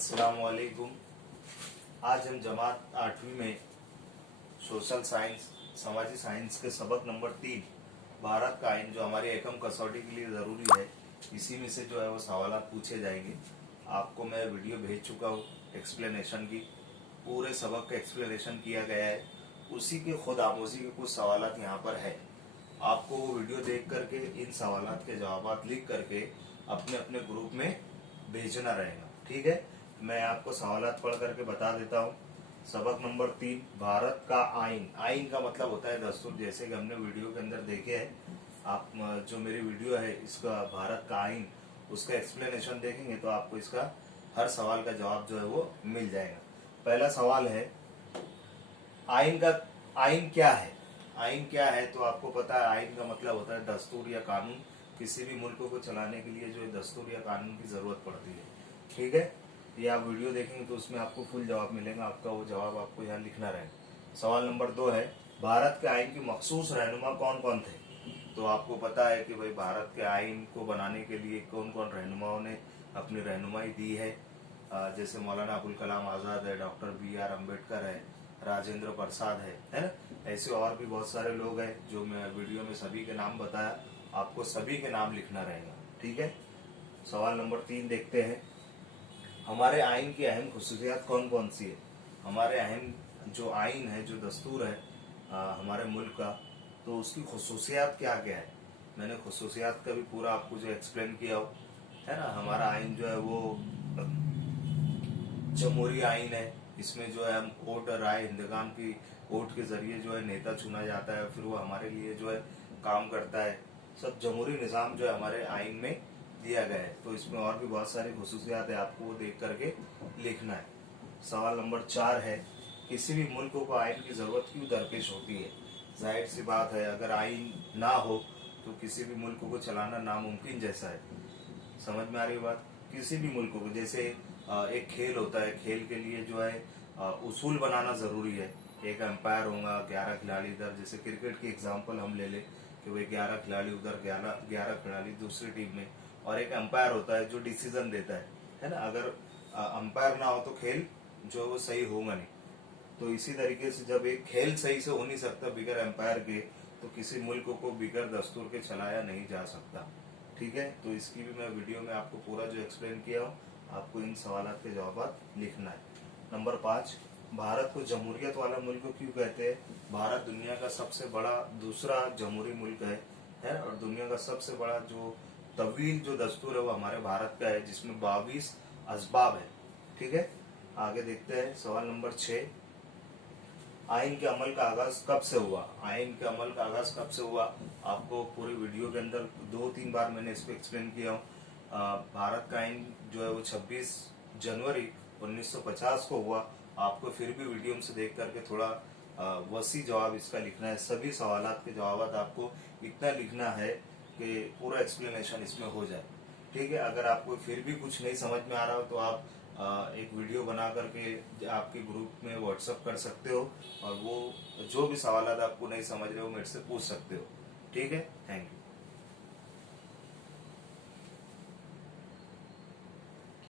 अस्सलामुअलैकुम। आज हम जमात 8वीं में सोशल साइंस समाजी साइंस के सबक नंबर 3 भारत का आइन जो हमारी एकम कसौटी के लिए ज़रूरी है, इसी में से जो है वो सवालात पूछे जाएंगे। आपको मैं वीडियो भेज चुका हूँ एक्सप्लेनेशन की, पूरे सबक का एक्सप्लेनेशन किया गया है। उसी के खुद आमोजी के कुछ सवालात यहाँ पर है। आपको वो वीडियो देख करके इन सवालात के जवाब लिख करके अपने अपने ग्रुप में भेजना रहेगा। ठीक है, मैं आपको सवालात पढ़ करके बता देता हूँ। सबक नंबर 3 भारत का आइन। आइन का मतलब होता है दस्तूर, जैसे कि हमने वीडियो के अंदर देखे है। आप जो मेरी वीडियो है इसका भारत का आइन, उसका एक्सप्लेनेशन देखेंगे तो आपको इसका हर सवाल का जवाब जो है वो मिल जाएगा। पहला सवाल है आइन क्या है। आइन क्या है तो आपको पता है, आइन का मतलब होता है दस्तूर या कानून। किसी भी मुल्क को चलाने के लिए जो है दस्तूर या कानून की जरूरत पड़ती है। ठीक है, ये आप वीडियो देखेंगे तो उसमें आपको फुल जवाब मिलेगा। आपका वो जवाब आपको यहाँ लिखना रहेगा। सवाल नंबर 2 है भारत के आइन के मखसूस रहनुमा कौन कौन थे। तो आपको पता है कि भाई भारत के आइन को बनाने के लिए कौन कौन रहनुमाओं ने अपनी रहनुमाई दी है। जैसे मौलाना अबुल कलाम आज़ाद है, डॉक्टर BR अम्बेडकर है, राजेंद्र प्रसाद है ना। ऐसे और भी बहुत सारे लोग हैं जो मैं वीडियो में सभी के नाम बताया, आपको सभी के नाम लिखना रहेगा। ठीक है, सवाल नंबर 3 देखते हैं। हमारे आइन की अहम खुसूसियात कौन कौन सी है। हमारे अहम जो आइन है, जो दस्तूर है हमारे मुल्क का, तो उसकी खुसूसियात क्या क्या है। मैंने खुसूसियात का भी पूरा आपको जो एक्सप्लेन किया हो, है ना। हमारा आइन जो है वो जमहूरी आइन है। इसमें जो है हम वोट राय हिंदगान की वोट के जरिए जो है नेता चुना जाता है, फिर वो हमारे लिए जो है काम करता है। सब जमहूरी निज़ाम जो है हमारे आइन में दिया गया है। तो इसमें और भी बहुत सारी खुसूसियात है, आपको वो देख करके लिखना है। सवाल नंबर 4 है किसी भी मुल्क को आइन की जरूरत क्यों दरपेश होती है। जाहिर सी बात है, अगर आइन ना हो तो किसी भी मुल्क को चलाना नामुमकिन जैसा है। समझ में आ रही बात। किसी भी मुल्क को, जैसे एक खेल होता है, खेल के लिए जो है उसूल बनाना जरूरी है। एक एम्पायर होगा, 11 खिलाड़ी इधर, जैसे क्रिकेट की एग्जांपल हम ले लें कि भाई 11 खिलाड़ी उधर, 11 खिलाड़ी दूसरी टीम में, और एक एम्पायर होता है जो डिसीजन देता है ना। अगर अंपायर ना हो तो खेल जो वो सही होगा नहीं। तो इसी तरीके से जब एक खेल सही से हो नहीं सकता बिगर एम्पायर के, तो किसी मुल्क को बिगर दस्तूर के चलाया नहीं जा सकता। ठीक है, तो इसकी भी मैं वीडियो में आपको पूरा जो एक्सप्लेन किया हूँ, आपको इन सवालात के जवाब लिखना है। नंबर 5 भारत को जमहूरियत वाला मुल्क क्यों कहते हैं। भारत दुनिया का सबसे बड़ा दूसरा जमहूरी मुल्क है, और दुनिया का सबसे बड़ा जो तवील जो दस्तूर है वो हमारे भारत का है, जिसमें 22 असबाब है। ठीक है, आगे देखते हैं। सवाल नंबर 6 आइन के अमल का आगाज कब से हुआ। आइन के अमल का आगाज कब से हुआ, आपको पूरी वीडियो के अंदर 2-3 बार मैंने इसको एक्सप्लेन किया हूँ। भारत का आइन जो है वो 26 जनवरी 1950 को हुआ। आपको फिर भी वीडियो से देख करके थोड़ा वसी जवाब इसका लिखना है। सभी सवालात के जवाब आपको इतना लिखना है कि पूरा एक्सप्लेनेशन इसमें हो जाए। ठीक है, अगर आपको फिर भी कुछ नहीं समझ में आ रहा हो तो आप एक वीडियो बना करके आपके ग्रुप में व्हाट्सअप कर सकते हो, और वो जो भी सवाल आपको नहीं समझ रहे हो मेरे से पूछ सकते हो। ठीक है, थैंक यू।